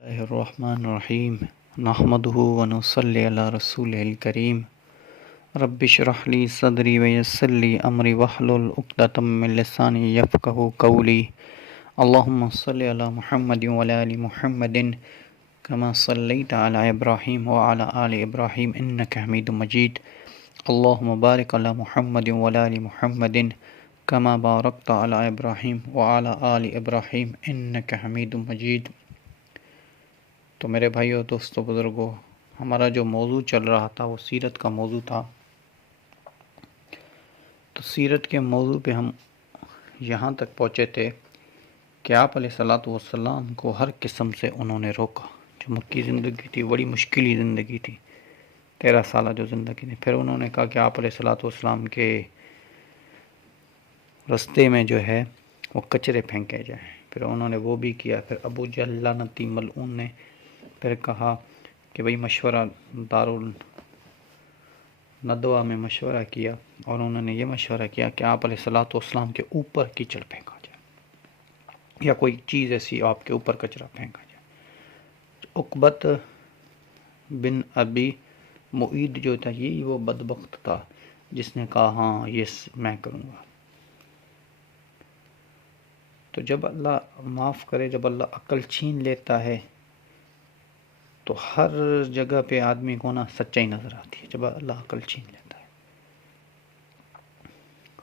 اللہ الرحمن الرحیم نحمده ونصلی علی رسولہ الکریم رب اشرح لی صدری ویسر لی امری واحلل عقدۃ من لسانی یفقہوا قولی اللہم صلی علی محمد وعلی آل محمد کما صلیت علی ابراہیم وعلی آل ابراہیم انک حمید مجید اللہم بارک علی محمد وعلی آل محمد کما بارکت علی ابراہیم وعلی آل ابراہیم انک حمید مجید۔ تو میرے بھائیو، دوستو، بزرگوں، ہمارا جو موضوع چل رہا تھا وہ سیرت کا موضوع تھا۔ تو سیرت کے موضوع پہ ہم یہاں تک پہنچے تھے کہ آپ علیہ الصلاۃ والسلام کو ہر قسم سے انہوں نے روکا۔ جو مکی زندگی تھی بڑی مشکلی زندگی تھی، 13 سالہ جو زندگی تھی۔ پھر انہوں نے کہا کہ آپ علیہ الصلاۃ والسلام کے رستے میں جو ہے وہ کچرے پھینکے جائیں۔ پھر انہوں نے وہ بھی کیا۔ پھر ابو جہل لعنتی ملعون نے پھر کہا کہ بھئی مشورہ دارالندوہ میں مشورہ کیا، اور انہوں نے یہ مشورہ کیا کہ آپ علیہ الصلاۃ والسلام کے اوپر کیچڑ پھینکا جائے، یا کوئی چیز ایسی آپ کے اوپر کچرا پھینکا جائے۔ عقبت بن ابی معید جو تھا، یہی وہ بدبخت تھا جس نے کہا ہاں یہ میں کروں گا۔ تو جب اللہ معاف کرے، جب اللہ عقل چھین لیتا ہے تو ہر جگہ پہ آدمی کو نا سچائی نظر آتی ہے۔ جب اللہ عقل چھین لیتا ہے،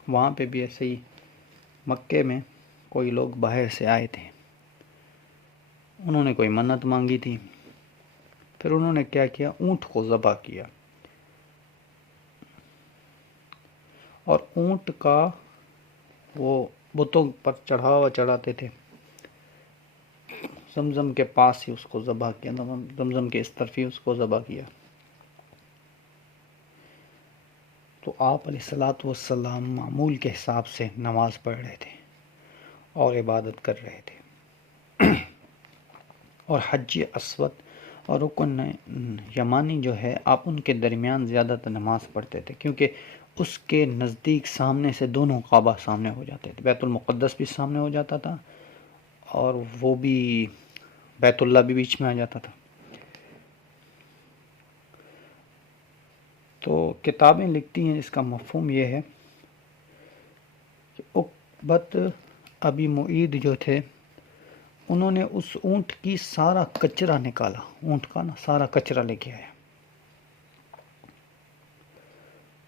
وہاں پہ بھی ایسے ہی مکے میں کوئی لوگ باہر سے آئے تھے، انہوں نے کوئی منت مانگی تھی۔ پھر انہوں نے کیا کیا، اونٹ کو ذبح کیا، اور اونٹ کا وہ بتوں پر چڑھاوا چڑھاتے تھے، زمزم کے پاس ہی اس کو ذبح کیا، زمزم کے اس طرف ہی اس کو ذبح کیا۔ تو آپ علیہ الصلاۃ والسلام معمول کے حساب سے نماز پڑھ رہے تھے اور عبادت کر رہے تھے، اور حج اسود اور رکن یمانی جو ہے، آپ ان کے درمیان زیادہ تر نماز پڑھتے تھے، کیونکہ اس کے نزدیک سامنے سے دونوں کعبہ سامنے ہو جاتے تھے، بیت المقدس بھی سامنے ہو جاتا تھا، اور وہ بھی بیت اللہ بھی بیچ میں آ جاتا تھا۔ تو کتابیں لکھتی ہیں، اس کا مفہوم یہ ہے کہ عقبت ابی معید جو تھے، انہوں نے اس اونٹ کی سارا کچرا نکالا، اونٹ کا نا سارا کچرا لے کے آیا،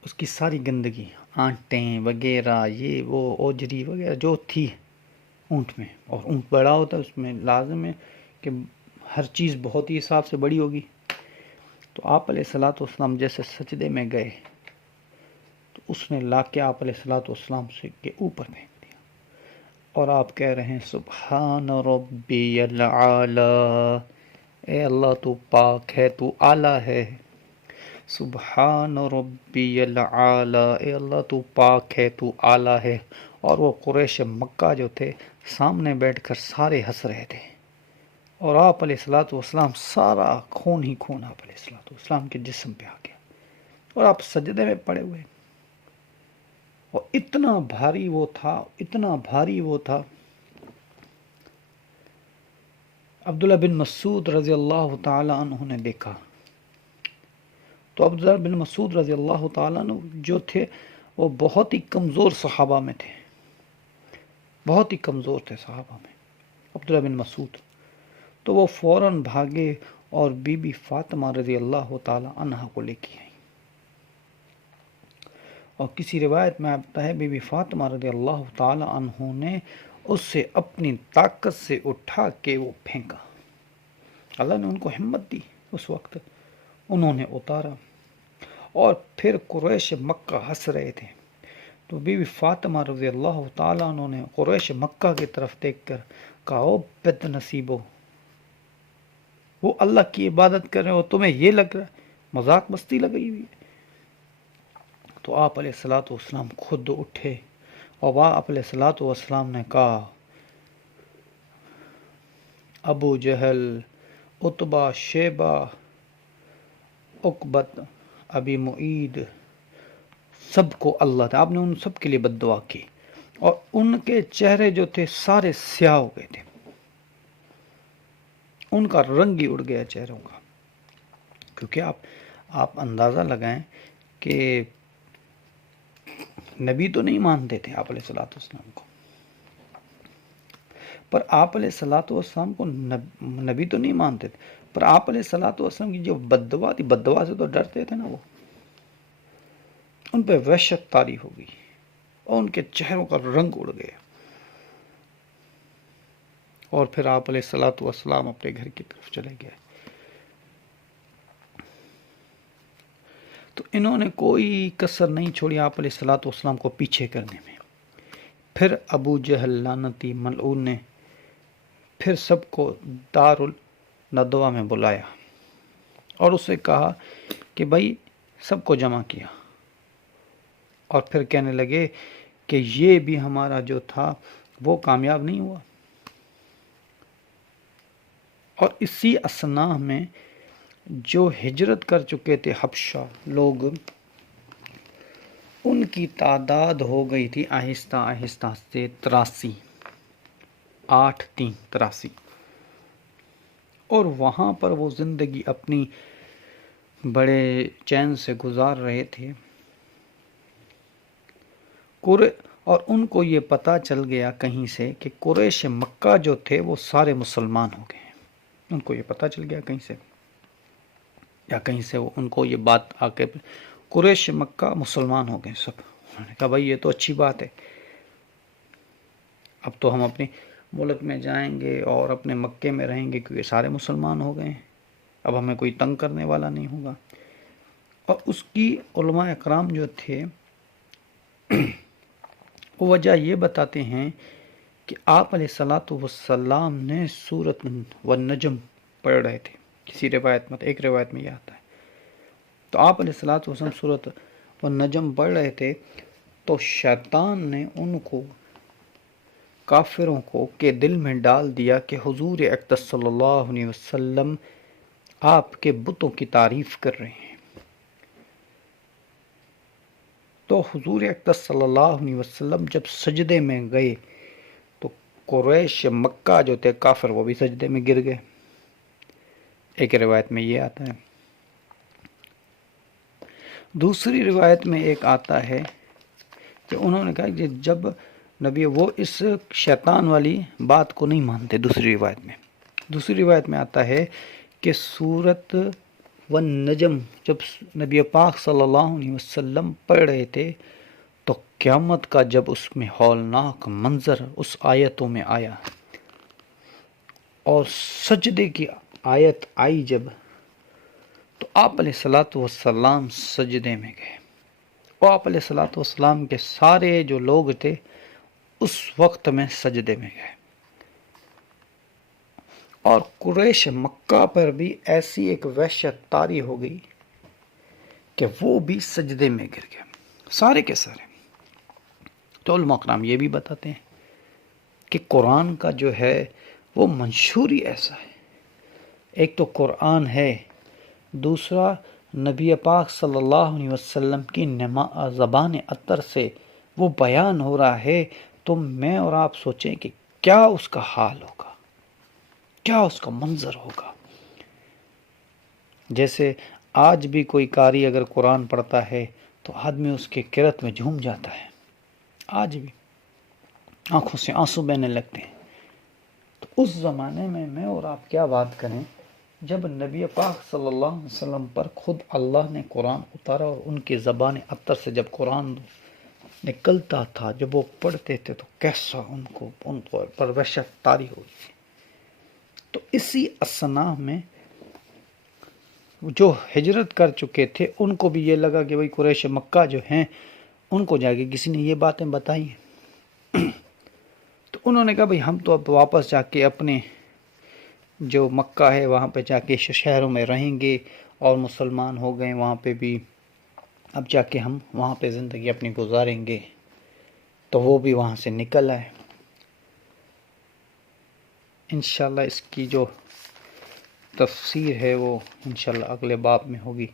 اس کی ساری گندگی، آنٹیں وغیرہ، یہ وہ اوجری وغیرہ جو تھی اونٹ میں، اور اونٹ بڑا ہوتا ہے، اس میں لازم ہے کہ ہر چیز بہت ہی حساب سے بڑی ہوگی۔ تو آپ علیہ الصلاۃ والسلام جیسے سجدے میں گئے تو اس نے لا کے آپ علیہ الصلاۃ والسلام سے کے اوپر پھینک دیا، اور آپ کہہ رہے ہیں سبحان ربی الاعلی، اے اللہ تو پاک ہے، تو اعلیٰ ہے، سبحان ربی الاعلی، اے اللہ تو پاک ہے، تو اعلیٰ ہے۔ اور وہ قریش مکہ جو تھے سامنے بیٹھ کر سارے ہنس رہے تھے، اور آپ علیہ الصلاۃ والسلام سارا خون ہی خون آپ علیہ الصلاۃ والسلام کے جسم پہ آ گیا، اور آپ سجدے میں پڑے ہوئے، اور اتنا بھاری وہ تھا، اتنا بھاری وہ تھا۔ عبداللہ بن مسعود رضی اللہ تعالی عنہ نے دیکھا، تو عبداللہ بن مسعود رضی اللہ تعالیٰ عنہ جو تھے وہ بہت ہی کمزور صحابہ میں تھے، بہت ہی کمزور تھے صحابہ میں عبداللہ بن مسعود۔ تو وہ فوراً بھاگے اور بی بی فاطمہ رضی اللہ تعالیٰ عنہ کو لے کے آئیں، اور کسی روایت میں آتا ہے بی بی فاطمہ رضی اللہ تعالیٰ عنہ نے اسے اپنی طاقت سے اٹھا کے وہ پھینکا، اللہ نے ان کو ہمت دی، اس وقت انہوں نے اتارا، اور پھر قریش مکہ ہنس رہے تھے۔ تو بی بی فاطمہ رضی اللہ تعالیٰ عنہ نے قریش مکہ کی طرف دیکھ کر کہا، او بد نصیبو، وہ اللہ کی عبادت کر رہے ہو، تمہیں یہ لگ رہا ہے مذاق مستی لگی ہوئی ہے۔ تو آپ علیہ الصلاۃ والسلام خود اٹھے، اور آپ علیہ الصلاۃ والسلام نے کہا، ابو جہل، عتبہ، شیبہ، عقبت ابی معید، سب کو اللہ تھا، آپ نے ان سب کے لیے بد دعا کی، اور ان کے چہرے جو تھے سارے سیاہ ہو گئے تھے، ان کا رنگ ہی اڑ گیا چہروں کا. کیونکہ آپ اندازہ لگائیں کہ نبی تو نہیں مانتے تھے آپ علیہ الصلوۃ والسلام کو، پر آپ علیہ الصلوۃ والسلام کو نبی تو نہیں مانتے تھے، پر آپ علیہ الصلوۃ والسلام کی جو بد دعا تھی، بد دعا سے تو ڈرتے تھے نا. وہ ان پہ وحشت طاری ہو گئی اور ان کے چہروں کا رنگ اڑ گیا. اور پھر آپ علیہ الصلوۃ والسلام اپنے گھر کی طرف چلے گئے. تو انہوں نے کوئی کسر نہیں چھوڑی آپ علیہ الصلوۃ والسلام کو پیچھے کرنے میں. پھر ابو جہل لعنتی ملعون نے پھر سب کو دار الندوہ میں بلایا اور اسے کہا کہ بھائی سب کو جمع کیا، اور پھر کہنے لگے کہ یہ بھی ہمارا جو تھا وہ کامیاب نہیں ہوا. اور اسی اثناء میں جو ہجرت کر چکے تھے حبشہ لوگ، ان کی تعداد ہو گئی تھی آہستہ آہستہ سے 83، 83، اور وہاں پر وہ زندگی اپنی بڑے چین سے گزار رہے تھے. اور ان کو یہ پتہ چل گیا کہیں سے کہ قریش مکہ جو تھے وہ سارے مسلمان ہو گئے. ان کو یہ پتہ چل گیا کہیں سے، یا کہیں سے ان کو یہ بات آ کے قریش مکہ مسلمان ہو گئے سب. انہوں نے کہا بھائی یہ تو اچھی بات ہے، اب تو ہم اپنے ملک میں جائیں گے اور اپنے مکے میں رہیں گے کیونکہ سارے مسلمان ہو گئے ہیں، اب ہمیں کوئی تنگ کرنے والا نہیں ہوگا. اور اس کی علماء اکرام جو تھے وہ وجہ یہ بتاتے ہیں کہ آپ علیہ الصلوۃ والسلام نے سورۃ والنجم پڑھ رہے تھے. کسی روایت میں، ایک روایت میں یہ آتا ہے، تو آپ علیہ الصلوۃ والسلام سورۃ والنجم پڑھ رہے تھے تو شیطان نے ان کو، کافروں کو کے دل میں ڈال دیا کہ حضور اقدس صلی اللہ علیہ وسلم آپ کے بتوں کی تعریف کر رہے ہیں. تو حضور اقدس صلی اللہ علیہ وسلم جب سجدے میں گئے تو قریش مکہ جو تھے کافر وہ بھی سجدے میں گر گئے. ایک روایت میں یہ آتا ہے. دوسری روایت میں ایک آتا ہے کہ انہوں نے کہا کہ جب نبی وہ اس شیطان والی بات کو نہیں مانتے. دوسری روایت میں آتا ہے کہ سورت والنجم جب نبی پاک صلی اللہ علیہ وسلم پڑھ رہے تھے تو قیامت کا جب اس میں ہولناک منظر اس آیتوں میں آیا اور سجدے کی آیت آئی جب، تو آپ علیہ الصلوۃ والسلام سجدے میں گئے. اور آپ علیہ الصلوۃ والسلام کے سارے جو لوگ تھے اس وقت میں سجدے میں گئے. اور قریش مکہ پر بھی ایسی ایک وحشت طاری ہو گئی کہ وہ بھی سجدے میں گر گئے، سارے کے سارے. تو علماء کرام یہ بھی بتاتے ہیں کہ قرآن کا جو ہے وہ منشور ہی ایسا ہے. ایک تو قرآن ہے، دوسرا نبی پاک صلی اللہ علیہ وسلم کی زبان اطہر سے وہ بیان ہو رہا ہے. تو میں اور آپ سوچیں کہ کیا اس کا حال ہوگا، کیا اس کا منظر ہوگا. جیسے آج بھی کوئی قاری اگر قرآن پڑھتا ہے تو آدمی اس کے قرأت میں جھوم جاتا ہے، آج بھی آنکھوں سے آنسو بہنے لگتے ہیں. تو اس زمانے میں اور آپ کیا بات کریں جب نبی پاک صلی اللہ علیہ وسلم پر خود اللہ نے قرآن اتارا اور ان کی زبان اطہر سے جب قرآن نکلتا تھا، جب وہ پڑھتے تھے تو کیسا ان پر وحشت طاری ہوئی. تو اسی اثناء میں جو ہجرت کر چکے تھے ان کو بھی یہ لگا کہ بھئی قریش مکہ جو ہیں ان کو جا کے کسی نے یہ باتیں بتائی ہیں. تو انہوں نے کہا بھئی ہم تو اب واپس جا کے اپنے جو مکہ ہے وہاں پہ جا کے شہروں میں رہیں گے اور مسلمان ہو گئے وہاں پہ بھی، اب جا کے ہم وہاں پہ زندگی اپنی گزاریں گے. تو وہ بھی وہاں سے نکل آئے. انشاءاللہ اس کی جو تفسیر ہے وہ انشاءاللہ اگلے باب میں ہوگی.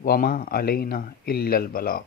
وما علینا الا البلاغ.